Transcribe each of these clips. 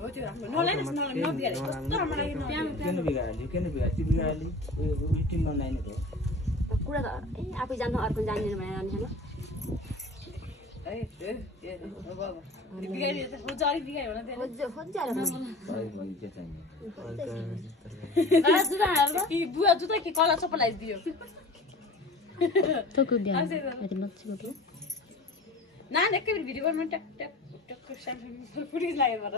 हो त्यो राम्रो नलाइनस् नबिगारे कस्तो राम्रो लाग्यो किन बिगार्यो त्यो बिगार्यो उयो टिम बनाइने त कुरा त ए आफै जान्नु अर्को जान्दैन भनेर अनि ए बाबा बिगारी त हो जारी बिगायो होला त्यो हो जारे के चाहियो कि बुवा जुत्ता के कला चप्पल लगाइदियो तको बिहान यति नच्चिको थियो नान एकैबेर भिडियो गर्नु ट्याक ट्याक ट्याक स्यामसङ फुटेज लाग्यो भएर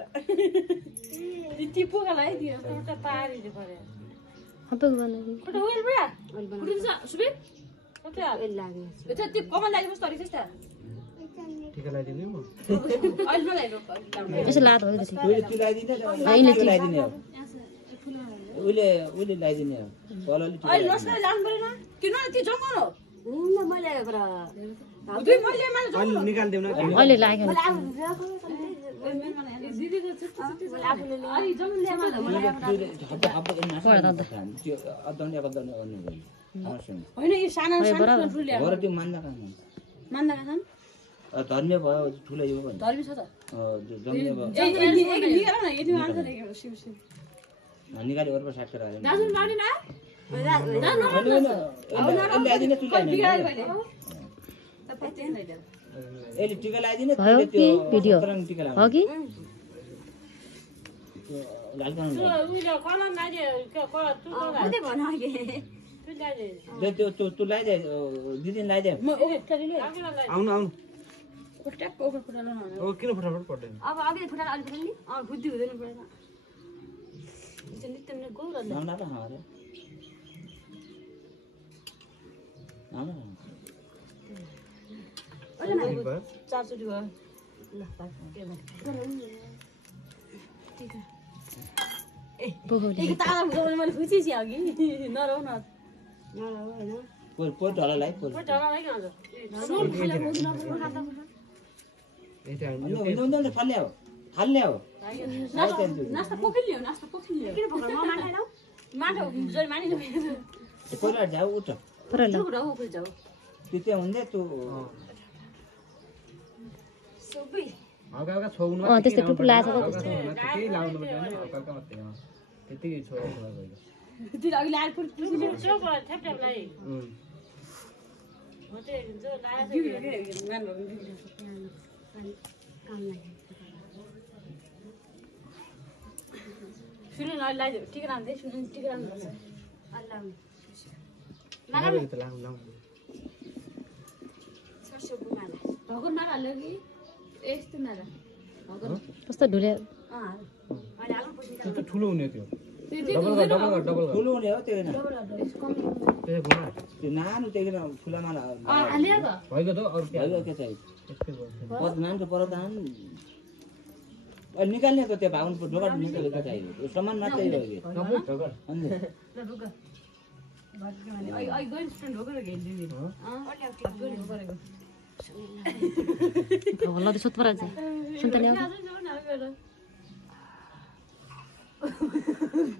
टिपोका लगाइदियो एउटा पारिदियो पर्यो हपक बनायो फोटो वेल बुढा फुटिन्छ सुबे कति हाल लाग्यो त्यो टिप कमल लगाइदिनुहोस् तरी त्यस्ता टिका लगाइदिने म अहिले लगाइदिनु यसो लात हो त्यसै उले लगाइदिने लगाइदिने हो उले लगाइदिने हो तलले अहिले नस्कै लाउनु परेन किन त्यो जङ्गल हो मैले पुरा दुई मैले माने जङ्गल निकाल देऊ न अहिले लाग्यो दिदीको छुट्टी आफूले अलि जङ्गल ल्यामा त्यो अदन्य गर्नु भयो होइन यो सानो सानो ठुलो भरे त्यो मान्दा काम मान्दा छन् धर्म भयो ठुलो यो भयो धर्मी छ त जम्मे भयो निकाल न यति मान्छ देखेको शिव शिव निकाले अरु साट गरेर दाजु मार्ने न ल्याइदिने तु ल्याइदिने एले टिका ल्याइदिने त्यो भिडियो हो कि गाल गर्नु उयो कलम लाइदे कलम तु कतै भन अहिले तु ल्याइदे तु ल्याइदे दिदी ल्याइदे म आउनु ट्याप ओभर फुटाल्नु न ओ किन फटाफट पर्दैन अब अघि फुटाएर अलि फुटाल्ने बुद्धि हुँदैन पुरा नित्य ने गोल नाम ना हमारे नाम चार चोटी भयो ल ठीक है एक ताला उठाउने मैले खुसी अघि नरौ न हैन पोइ ढला लाई पोइ ढला लाई के हुन्छ फल्ल्या हो नास्ता पोखिल्यो किन पोखिल्यो म मान्दैन माटो जरी मानिलो कोरा जाऊ उठ पर ल जाऊ त्यो हुँदै तु सबै हल्का छोउनु त्यस्तै टुप्पु लाछ त केही लाउनु पर्दैन हल्का मात्रै त्यतिकै छोड्नु भयो त्यो अघि लाएर पुसिले चोक ठ्याप ठ्याप लाई म चाहिँ जो लाएर मान काम लाग्यो सुन न लाइदियो टिका नाम दे सुन टिका नाम गर्छ अल्लाह लाउनु त लाउनु सरसो बुमाला भगन मार हाल्यो कि यस्तो मार भगन कस्तो ढुले अहिले आलु पुछि त्यो त ठुलो हुने थियो डबल ठुलो हुने हो त्यो हैन त्यो घुमा त्यो नानु त्यो ठुला माला हाल्यो त भइगयो त अरु के चाहियो यस्तै भयो पद नानको परदान निकाल्ने त त्यो भाउन ढोका निकालेको चाहियो यो सामान मात्रै रह्यो ढोका अनि ल ढोका भटके माने आई गोइन स्टुडेन्ट ढोका र गेल दिदी ल त सोत परान्छ सुन्त ल्याउ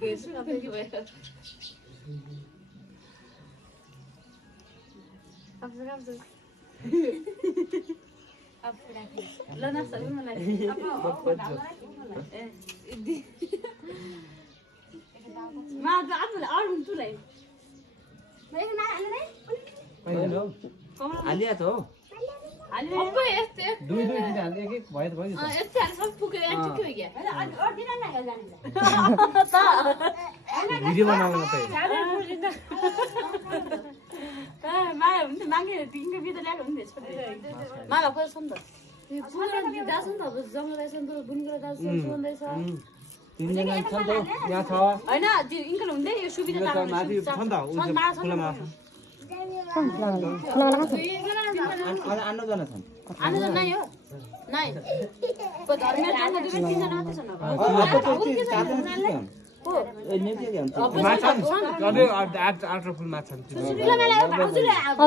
गेसु न के भयो ल नास्ता पनि मलाई मा आफूलाई अरू तुलाई हालिया त हो अब्बे यस्तो दुई दिन हाल्ने एक भयो त भयो यस्तो हाल सब पुग्यो एन्टिक हो गयो अर्दिन न जाने भिडियो बनाउन मात्रै माया हुन्छ मागे तिनको बिदा ल्याएको हुन्छ माला खोज्छ नि त दास नि त अब जङ्गल छ नि त बुनगुरा दास सुन्दैछ तिनजना छ त यहाँ छ हैन त्यो इन्कल हुँदै यो सुविधा माथि छ नि त खुलामा आन्नो जना छन् आन्नो जना नाइ हो नाइ को धर्मेर आन्नो दुई तीनजना मात्र छन्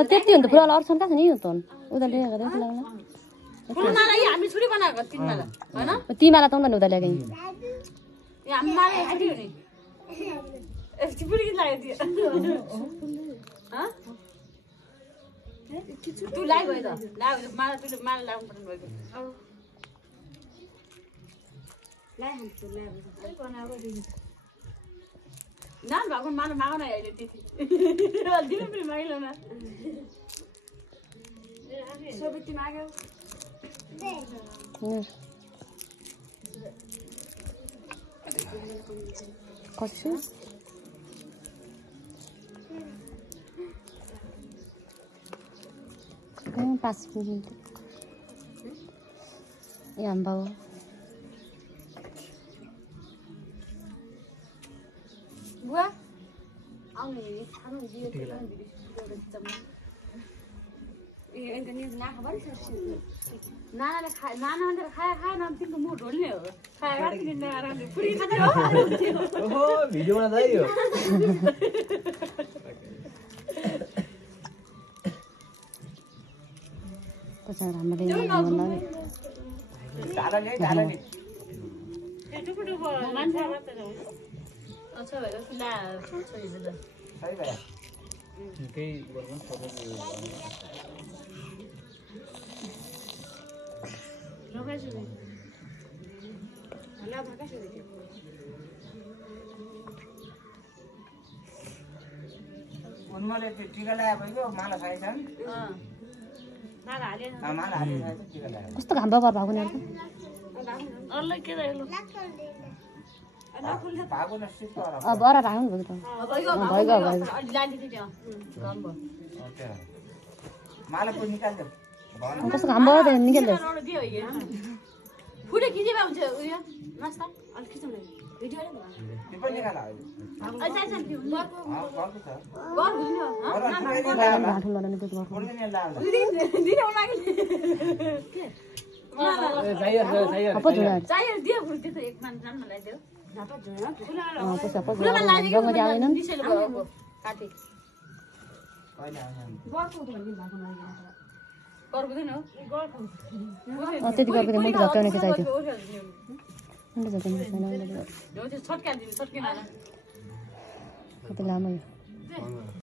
त्यति हो नि त फुलाला अरू छन् कहाँ छ नि त उता ल्याएको त फुलाला फुलमाला यी हामी छुरी बनाएको तीन माला हैन ती माला त उता ल्याएको यहाँ हामी माला छुरी हो नि यति पुरी किन लाग्यो त्यो तु लाइ भयो त माला तुले माला लाग्नु पर्ने भयो लाई हान्छु लाई नान भएको माल मागन अहिले त्यति दिनु पनि मागिलो न सोबिती माग्यो कछु पास या बाबु बुवा आउने खानु दियो ए अन्त नि ना खबर नानाले नानाले खाए न तिम्रो मुख ढोल्ने हो खाए राख्ने नराम्रो पुरी खाने हो ओहो भिडियोमा जाइयो कसै राम्ररी डाला अच्छा भएर किला छोरी दिँदा सही भयो निकै गर्नु लगाइछु नि होला भाका छु उनले त्यो टिका लगाए भयो माला खाइछन् माला हालेन माला हालेर टिका लगाए कस्तो घाम बाबा भएको नि अल्ल के रहेलो भागो न सिट तर अब अरा राख्नु भयो त भइगयो लाली थियो गम भयो माला पनि निकाल्दै कस्तो घाम भयो त निकाल्दै दियो यो फुटे खिचेमा हुन्छ उयो नास्ता अलि खिचाउनु भिडियो ले त्यो पनि निकाल अहिले अच्छा अच्छा त्यो गर्छ गर्नु घाँठो लडाउने दुध गर्नु दिने लागि के apa juga चाहियो दियो फुल त्यो एक मान नाम लगाइदियो दापा जोया apa jangan jauh दिसेले भएको काटे कहिले आउँछ गरको त भन्ने भएको नआइरा गर्नु दिन हो गरको त्यति गरेको मुटु झक्काउने के चाहियो मुटु झक्काउने छैन यो छटका दिनु छटकिन कति लामो